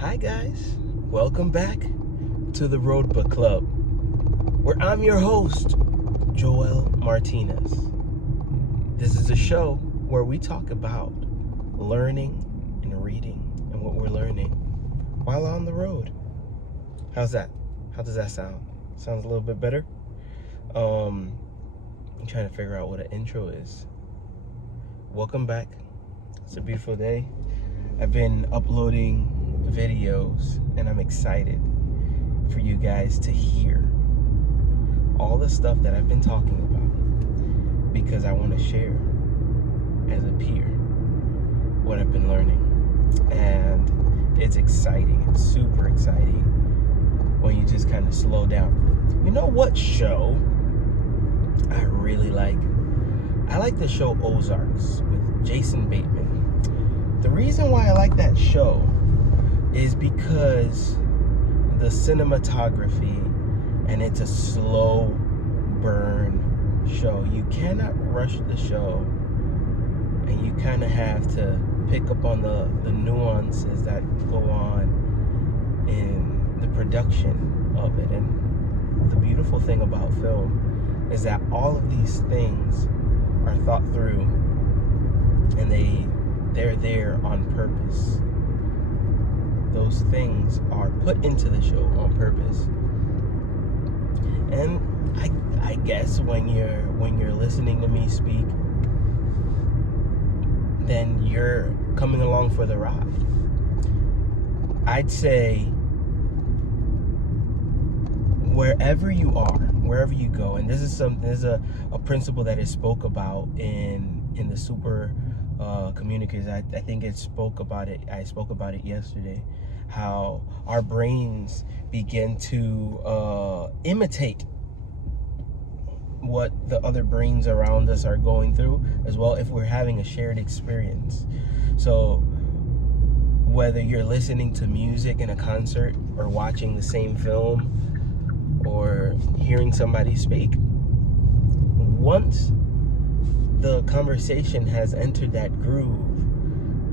Hi guys, welcome back to the Road Book Club, where I'm your host, Joel Martinez. This is a show where we talk about learning and reading and what we're learning while on the road. How's that? How does that sound? Sounds a little bit better? I'm trying to figure out what an intro is. Welcome back. It's a beautiful day. I've been uploading videos and I'm excited for you guys to hear all the stuff that I've been talking about, because I want to share as a peer what I've been learning. And it's exciting. It's super exciting when you just kind of slow down. You know what show I really like? I like the show Ozarks with Jason Bateman. The reason why I like that show is because the cinematography, and it's a slow burn show. You cannot rush the show, and you kind of have to pick up on the nuances that go on in the production of it. And the beautiful thing about film is that all of these things are thought through, and they're there on purpose. Those things are put into the show on purpose. And I guess when you're listening to me speak, then you're coming along for the ride. I'd say wherever you are, wherever you go, and this is a principle that is spoke about in the Super Communicators. I think I spoke about it yesterday, how our brains begin to imitate what the other brains around us are going through as well, if we're having a shared experience. So whether you're listening to music in a concert, or watching the same film, or hearing somebody speak, once the conversation has entered that groove,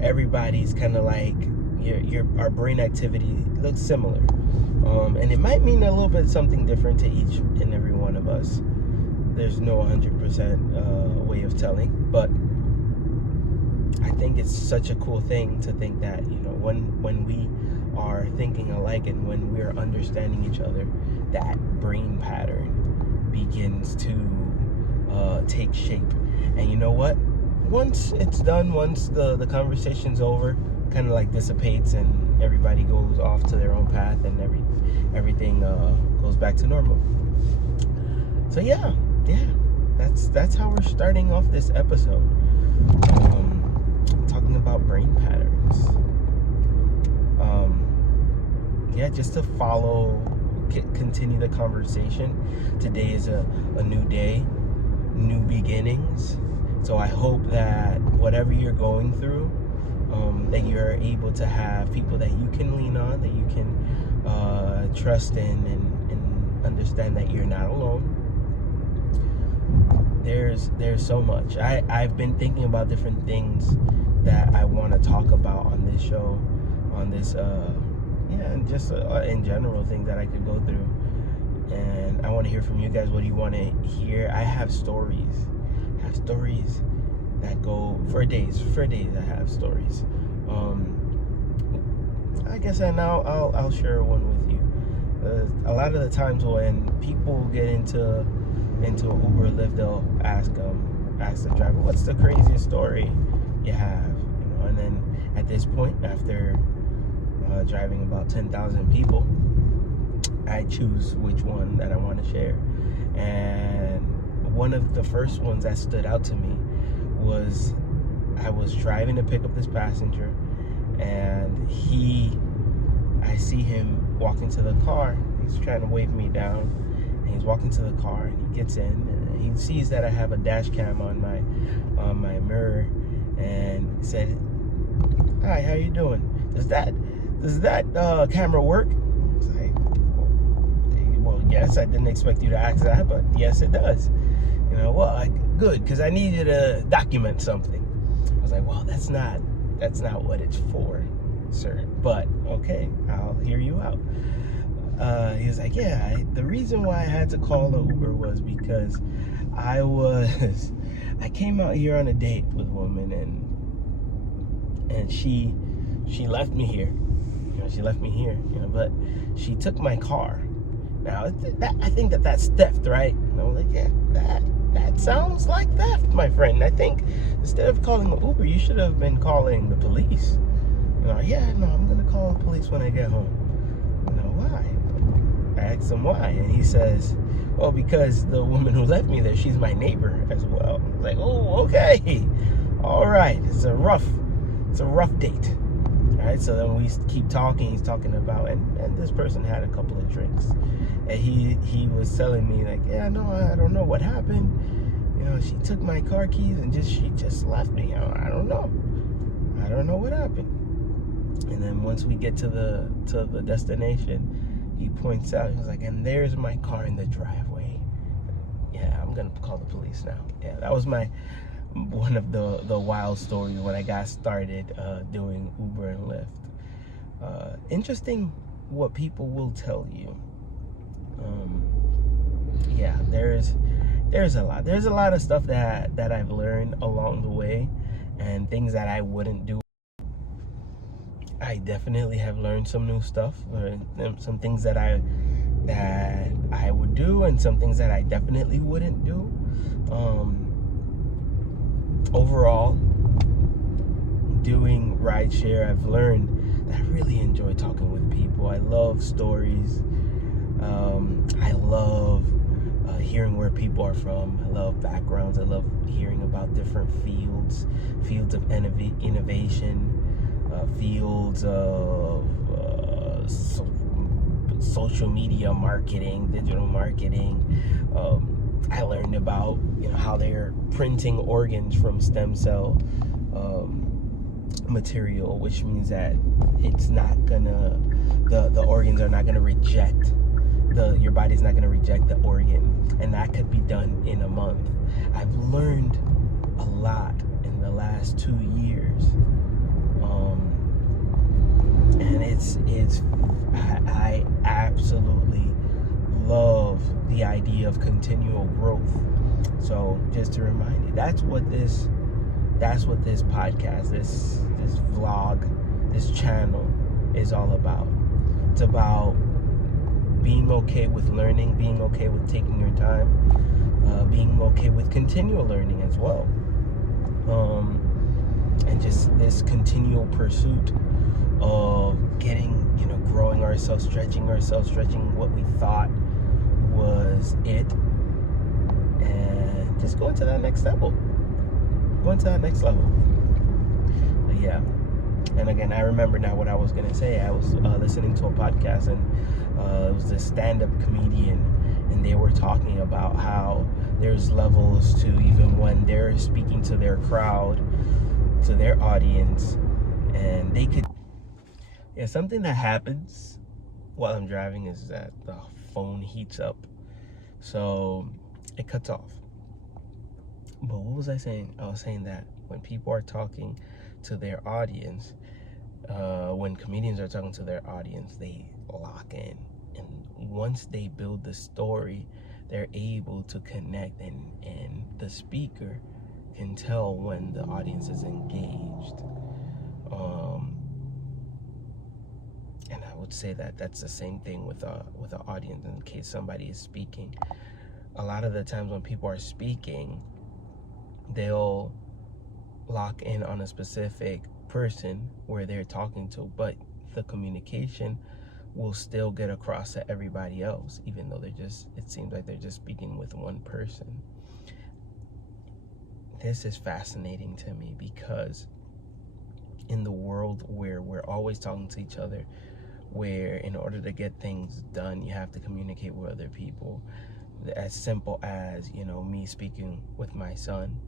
everybody's kind of like, our brain activity looks similar. And it might mean a little bit something different to each and every one of us. There's no 100% way of telling, but I think it's such a cool thing to think that, when we are thinking alike and when we're understanding each other, that brain pattern begins to take shape. And you know what? Once it's done, once the conversation's over, kind of like dissipates and everybody goes off to their own path, and everything goes back to normal. So yeah, that's how we're starting off this episode. Talking about brain patterns. Just to continue the conversation. Today is a new day, new beginnings. So I hope that whatever you're going through, that you're able to have people that you can lean on, that you can trust in, and understand that you're not alone. There's so much. I've been thinking about different things that I want to talk about on this show, on this and just in general, things that I could go through. And I want to hear from you guys. What do you want to hear? I have stories. That go for days. I have stories. I guess I'll share one with you. A lot of the times when people get into an Uber or Lyft, they'll ask the driver, "What's the craziest story you have?" And then at this point, after driving about 10,000 people, I choose which one that I want to share. And one of the first ones that stood out to me was, I was driving to pick up this passenger, and I see him walk into the car. He's trying to wave me down, and he's walking to the car, and he gets in, and he sees that I have a dash cam on my mirror, and he said, "Hi, how you doing? Does that camera work?" I was like, well, yes, I didn't expect you to ask that, but yes, it does. Good, because I needed to document something. I was like, well, that's not what it's for. sir, but okay, I'll hear you out. He was like, yeah, the reason why I had to call the Uber was because I came out here on a date with a woman, and she left me here. But she took my car. Now, I think that's theft, right? And I was like, yeah, that sounds like theft, my friend. I think instead of calling the Uber, you should have been calling the police. Yeah, no, I'm gonna call the police when I get home. Why? I asked him why, and he says, well, because the woman who left me there, she's my neighbor as well. I was like, oh, okay, all right. It's a rough date. All right, so then we keep talking. He's talking about, and this person had a couple of drinks, and he was telling me like, yeah, no, I don't know what happened. She took my car keys and she just left me. I don't know what happened. And then once we get to the destination, he points out, he's like, and there's my car in the driveway. Yeah, I'm gonna call the police now. Yeah, that was one of the wild stories when I got started doing Uber and Lyft. Interesting what people will tell you. Yeah, there's a lot. There's a lot of stuff that I've learned along the way, and things that I wouldn't do. I definitely have learned some new stuff, some things that I would do, and some things that I definitely wouldn't do. Overall, doing rideshare, I've learned that I really enjoy talking with people. I love stories. I love hearing where people are from. I love backgrounds. I love hearing about different fields of innovation, fields of social media marketing, digital marketing. I learned about how they're printing organs from stem cell material, which means that it's not gonna, the organs are not gonna reject, your body's not gonna reject the organ, and that could be done in a month. I've learned a lot in the last 2 years, and I absolutely love the idea of continual growth. So just to remind you, that's what this podcast, this vlog, this channel is all about. It's about being okay with learning, being okay with taking your time, being okay with continual learning as well, and just this continual pursuit of getting, growing ourselves, stretching what we thought was it, and just going to that next level. But yeah, and again, I remember now what I was gonna say. I was listening to a podcast, and it was this stand-up comedian, and they were talking about how there's levels to even when they're speaking to their crowd, to their audience, and they could. Yeah, something that happens while I'm driving is that the phone heats up, so it cuts off. But what was I saying? I was saying that when people are talking to their audience, when comedians are talking to their audience, they lock in. And once they build the story, they're able to connect, and the speaker can tell when the audience is engaged. And I would say that that's the same thing with an audience. In case somebody is speaking, a lot of the times when people are speaking, they'll lock in on a specific person where they're talking to, but the communication will still get across to everybody else, even though it seems like they're just speaking with one person. This is fascinating to me, because in the world where we're always talking to each other, where in order to get things done, you have to communicate with other people, as simple as, me speaking with my son,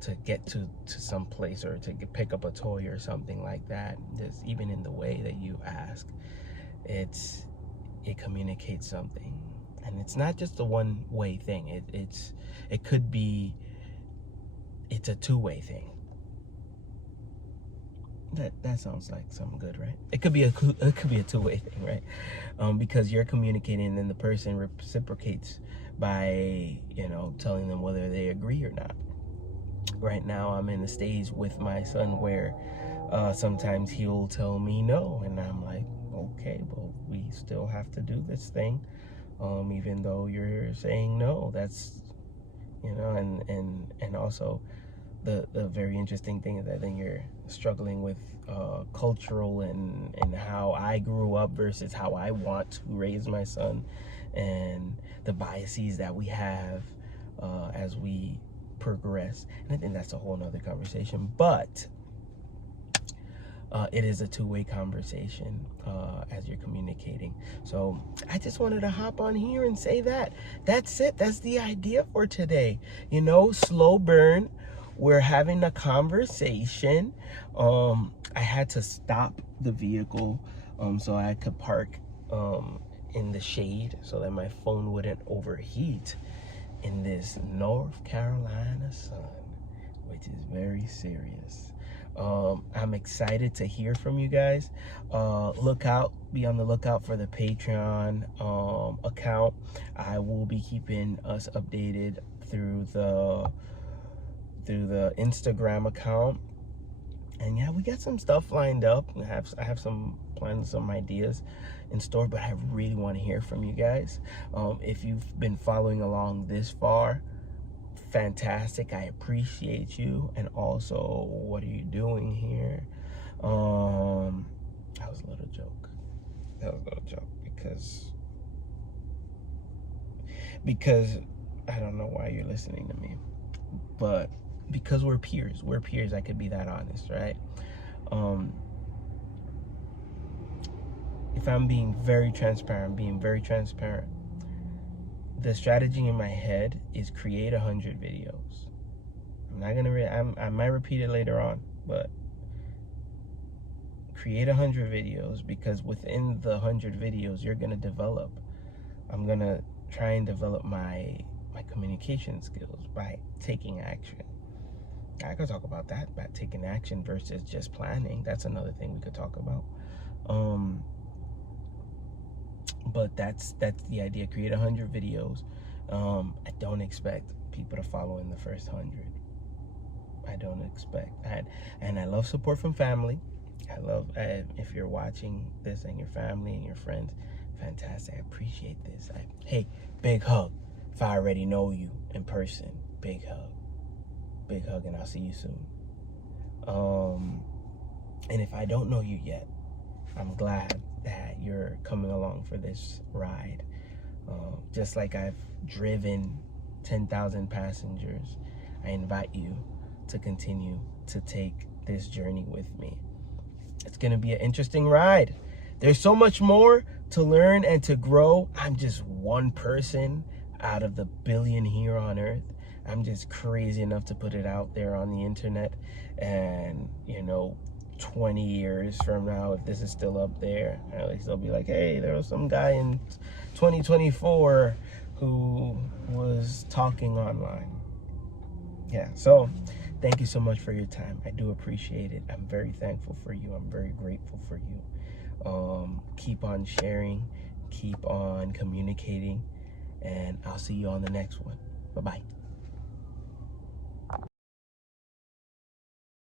to get to some place, or to pick up a toy or something like that. Just even in the way that you ask, it communicates something. And it's not just a one-way thing. It could be, it's a two-way thing. That sounds like something good, right? It could be a two-way thing, right? Because you're communicating and then the person reciprocates by, telling them whether they agree or not. Right now I'm in the stage with my son where sometimes he'll tell me no, and I'm like, okay, well, we still have to do this thing, even though you're saying no. That's, and also the very interesting thing is that then you're struggling with cultural and how I grew up versus how I want to raise my son, and the biases that we have as we progress. And I think that's a whole nother conversation, but it is a two-way conversation as you're communicating. So I just wanted to hop on here and say that's it. That's the idea for today. Slow burn. We're having a conversation. I had to stop the vehicle so I could park in the shade so that my phone wouldn't overheat in this North Carolina sun, which is very serious. I'm excited to hear from you guys. Be on the lookout for the Patreon account. I will be keeping us updated through the Instagram account. And yeah, we got some stuff lined up. I have some plans, some ideas in store, but I really want to hear from you guys. If you've been following along this far, fantastic. I appreciate you. And also, what are you doing here? That was a little joke. Because I don't know why you're listening to me, but because we're peers, I could be that honest, right? If I'm being very transparent, the strategy in my head is create 100 videos. I'm not gonna I might repeat it later on, but create 100 videos, because within the 100 videos you're gonna develop. I'm gonna try and develop my communication skills by taking action. I could talk about that, about taking action versus just planning. That's another thing we could talk about. But that's the idea. Create 100 videos. I don't expect people to follow in the first 100. I don't expect that. And I love support from family. I love if you're watching this and your family and your friends. Fantastic. I appreciate this. Hey, big hug. If I already know you in person, big hug. Big hug, and I'll see you soon. And if I don't know you yet, I'm glad that you're coming along for this ride. Just like I've driven 10,000 passengers, I invite you to continue to take this journey with me. It's gonna be an interesting ride. There's so much more to learn and to grow. I'm just one person out of the billion here on Earth. I'm just crazy enough to put it out there on the internet, and 20 years from now, if this is still up there, at least they'll be like, hey, there was some guy in 2024 who was talking online. Yeah, so thank you so much for your time. I do appreciate it. I'm very thankful for you. I'm very grateful for you. Keep on sharing, keep on communicating, and I'll see you on the next one. Bye-bye.